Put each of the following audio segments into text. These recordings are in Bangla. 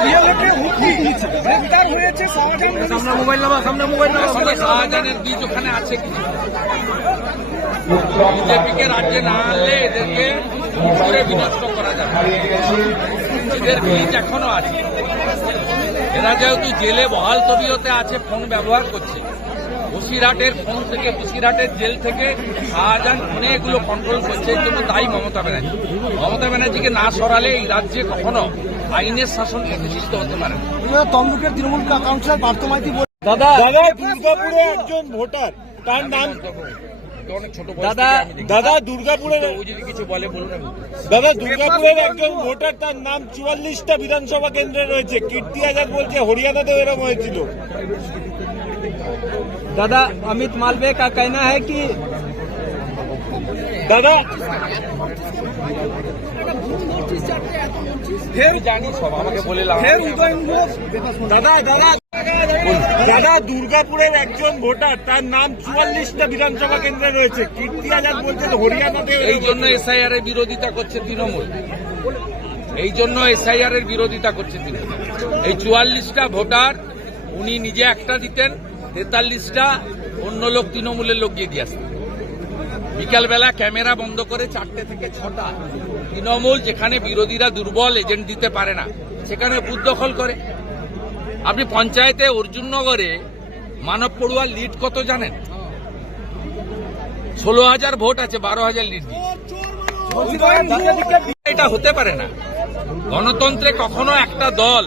বিএলএকে হুমকি বীজ ওখানে আছে বিজেপিকে রাজ্যে না আনলে এদেরকে বিনষ্ট করা যাবে এদের আছে এরা যেহেতু জেলে বহাল তবিয়তে আছে, ফোন ব্যবহার করছে, বসিরহাটের ফোন থেকে বসিরহাটের জেল থেকে শাহজাহান ফোনে এগুলো কন্ট্রোল করছে জন্য দায়ী মমতা ব্যানার্জি। মমতা ব্যানার্জিকে না সরালে এই রাজ্যে কখনো আইনের শাসন প্রতিষ্ঠিত হতে পারে না তমলুকের তৃণমূল কাউন্সিলর পার্থ মাইতি দাদা দাদা দুর্গাপুরে একজন ভোটার তার নাম অনেক ছোট দাদা, দাদা দুর্গাপুরের ও যদি কিছু বলে বলুন আমি দাদা দুর্গাপুরের একজন ভোটার তার নাম চুয়াল্লিশটা বিধানসভা কেন্দ্রে রয়েছে কীর্তি আজাদ বলছে হরিয়ানাতেও এরকম হয়েছিল दादा अमित मालवीय का कहना है कि দাদা আমি জানি সব আমাকে বলে ফের উদয়ন ঘোষ দাদা দাদা দাদা দুর্গাপুরের একজন ভোটার তার নাম চুয়াল্লিশটা বিধানসভা কেন্দ্রে রয়েছে। কীর্তি আজাদ বলছেন হরিয়ানাতে এই জন্য এসআইআর এর বিরোধিতা করছে তৃণমূল। এই জন্য এসআইআর এর বিরোধিতা করছে তৃণমূল। এই চুয়াল্লিশটা ভোটার উনি নিজে একটা দিতেন তেতাল্লিশটা অন্য লোক তৃণমূলের লোক গিয়ে দিয়ে আসতেন। বিকালবেলা ক্যামেরা বন্ধ করে চারটে থেকে ছটা তৃণমূল যেখানে বিরোধীরা দুর্বল এজেন্ট দিতে পারে না, সেখানে বুথ দখল করে। আপনি পঞ্চায়েতে অর্জুননগরে মানব পড়ুয়ার লিড কত জানেন? ষোলো হাজার ভোট আছে, বারো হাজার লিড এটা হতে পারে না। গণতন্ত্রে কখনো একটা দল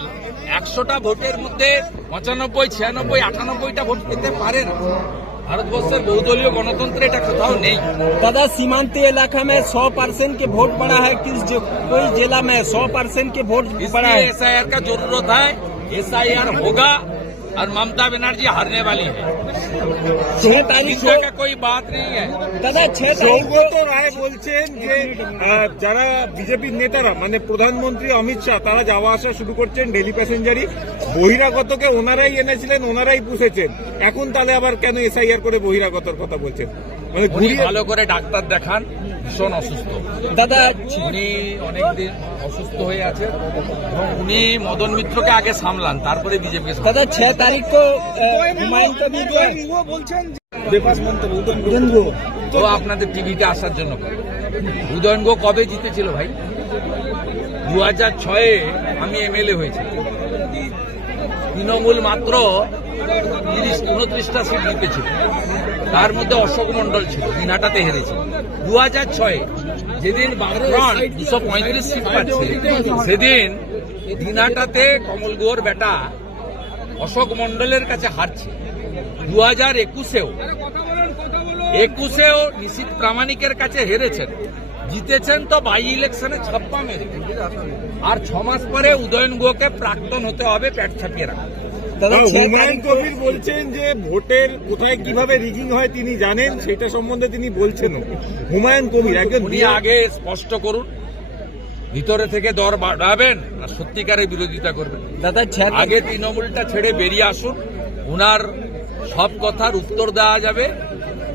একশোটা ভোটের মধ্যে পঁচানব্বই, ছিয়ানব্বই, আটানব্বইটা ভোট পেতে পারে না। ভারতবর্ষের বহুদলীয় গণতন্ত্রে এটা কোথাও নেই दादा सीमांती इलाका में 100 परसेंट के वोट पड़ा है किस जो, कोई जिला में 100 परसेंट के वोट पड़ा इसलिए है एस का जरूरत है एस होगा और ममता बनर्जी हारने वाली है छह तारीख चिंता को का कोई बात नहीं है दादा छह तारीख को সৌগত রায় বলছেন যে আহ, যারা বিজেপির নেতারা মানে প্রধানমন্ত্রী অমিত শাহ তারা যাওয়া আসা শুরু করছেন ডেলি প্যাসেঞ্জারই বহিরাগতকে ওনারাই এনেছিলেন ওনারাই পুষেছেন এখন তাহলে আবার কেন এসআইআর করে বহিরাগতর কথা বলছেন মানে উনি ঘুরিয়ে ভালো করে ডাক্তার দেখান ভীষণ অসুস্থ। দাদা উনি অনেকদিন অসুস্থ হয়ে আছে এবং উনি মদন মিত্রকে আগে সামলান তারপরে বিজেপি দাদা ছ তারিখ তো বলছেন তো আপনাদের টিভিতে আসার জন্য উদয়ন গো কবে জিতেছিল ভাই? দু হাজার ছয়ে আমি এমএলএ হয়েছি। তৃণমূল মাত্র তিরিশ উনত্রিশটা সিট জিতেছিল। তার মধ্যে অশোক মণ্ডল ছিল মিনাটাতে হেরেছে। দু হাজার ছয়ে, যেদিন বামফ্রন্ট দুশো পঁয়ত্রিশ সিট পাচ্ছে, সেদিন দিনহাটাতে কমল গুহর বেটা অশোক মণ্ডলের কাছে হারছে। দু হাজার একুশেও একুশেও নিশীত প্রামাণিকের কাছে হেরেছেন। জিতেছেন তো বাই ইলেকশনে ছাপ্পা মেরে আর ছমাস পরে উদয়ন গুহকে প্রাক্তন হতে হবে প্যাট ছাপিয়ে রাখা হুমায়ুন কবির বলছেন যে ভোটের কোথায় কীভাবে রিগিং হয় তিনি জানেন সেটা সম্বন্ধে তিনি বলছেন হুমায়ুন কবির একজন আগে স্পষ্ট করুন। ভিতরে থেকে দর বাড়াবেন না সত্যিকারের বিরোধিতা করবেন। দাদা আগে তৃণমূলটা ছেড়ে বেরিয়ে আসুন। ওনার সব কথার উত্তর দেওয়া যাবে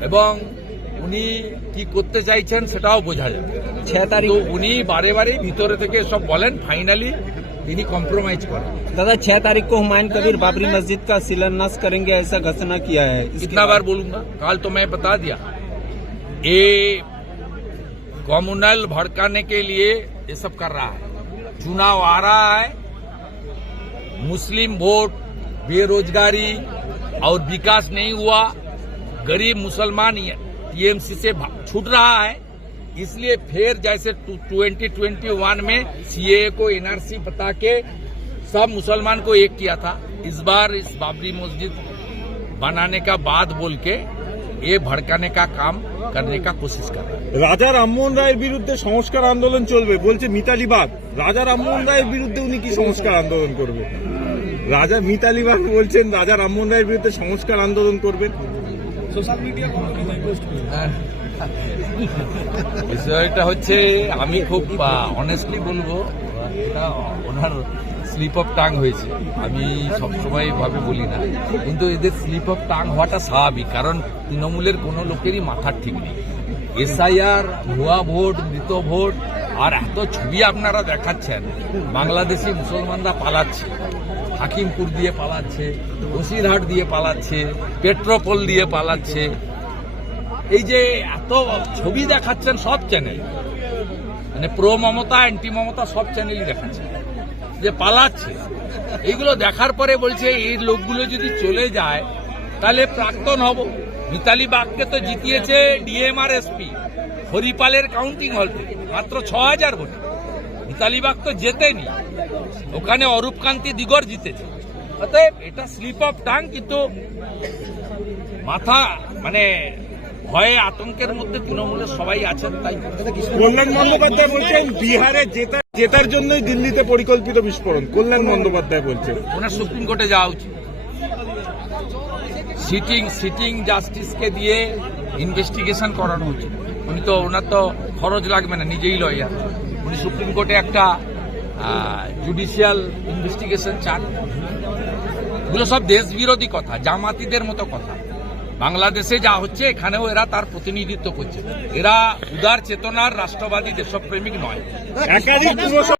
এবং উনি কি করতে চাইছেন সেটাও বোঝা যাবে। উনি বারে বারেই ভিতরে থেকে সব বলেন ফাইনালি यानी कॉम्प्रोमाइज कर। दादा छह तारीख को हुमायूं कबीर बाबरी मस्जिद का शिलान्यास करेंगे ऐसा घोषणा किया है। कितना बार बोलूँगा? कल तो मैं बता दिया। ये कॉम्युनल भड़काने के लिए ये सब कर रहा है। चुनाव आ रहा है। मुस्लिम वोट बेरोजगारी और विकास नहीं हुआ। गरीब मुसलमान टीएमसी से छूट रहा है। इसलिए फिर जैसे ट्वेंटी ट्वेंटी वन में सीए को एनआरसी बता के सब मुसलमान को एक किया था इस बार इस बाबरी मस्जिद बनाने का बाद बोल के ये भड़काने का काम करने का कोशिश कर रहा है রাজা রামমোহন রায়ের বিরুদ্ধে সংস্কার আন্দোলন চলবে বলছে মিতালি বাগ রাজা রামমোহন রায়ের বিরুদ্ধে উনি কি সংস্কার আন্দোলন করবে রাজা মিতালি বাগ বলছেন রাজা রামমোহন রায়ের বিরুদ্ধে সংস্কার আন্দোলন করবেন সোশ্যাল মিডিয়া বিষয়টা হচ্ছে, আমি খুব অনেস্টলি বলব, এটা ওনার স্লিপ অফ টাং হয়েছে। আমি সবসময় ভাবে বলি না। কিন্তু এদের স্লিপ অফ টাং হওয়াটা স্বাভাবিক, কারণ তৃণমূলের কোনো লোকেরই মাথার ঠিক নেই। এসআইআর, ভুয়া ভোট, মৃত ভোট, আর এত ছবি আপনারা দেখাচ্ছেন, বাংলাদেশি মুসলমানরা পালাচ্ছে, হাকিমপুর দিয়ে পালাচ্ছে, বসিরহাট দিয়ে পালাচ্ছে, পেট্রোপোল দিয়ে পালাচ্ছে এই যে এত ছবি দেখাচ্ছেন সব চ্যানেল মানে প্রো মমতা অ্যান্টি মমতা সব চ্যানেলই দেখাচ্ছে। যে পালাচ্ছে। এইগুলো দেখার পরে বলছে, এই লোকগুলো যদি চলে যায়, তাহলে প্রাক্তন হব। মিতালি বাগকে তো জিতিয়েছে ডিএম আর এসপি হরিপালের কাউন্টিং হল থেকে, মাত্র ছ হাজার ভোটে। মিতালি বাগ তো জেতেনি। ওখানে অরূপ কান্তি দিগর জিতেছে। অতএব এটা স্লিপ অফ টাং কিন্তু মাথা মানে ভয়ে আতঙ্কের মধ্যে তৃণমূলের সবাই আছেন তাই কল্যাণ বন্দ্যোপাধ্যায় বলছেন বিহারে জেতা জেতার জন্যই দিল্লিতে পরিকল্পিত বিস্ফোরণ। কল্যাণ বন্দ্যোপাধ্যায় বলছেন। ওনার সুপ্রিম কোর্টে যাওয়া উচিত। সিটিং সিটিং জাস্টিসকে দিয়ে ইনভেস্টিগেশন করানো উচিত। উনি তো ওনার তো খরচ লাগবে না নিজেই লয়ার উনি সুপ্রিম কোর্টে একটা জুডিশিয়াল ইনভেস্টিগেশন চান। এগুলো সব দেশ বিরোধী কথা জামাতিদের মতো কথা। বাংলাদেশে যা হচ্ছে এখানেও এরা তার প্রতিনিধিত্ব করছে। এরা উদার চেতনার রাষ্ট্রবাদী দেশপ্রেমিক নয়।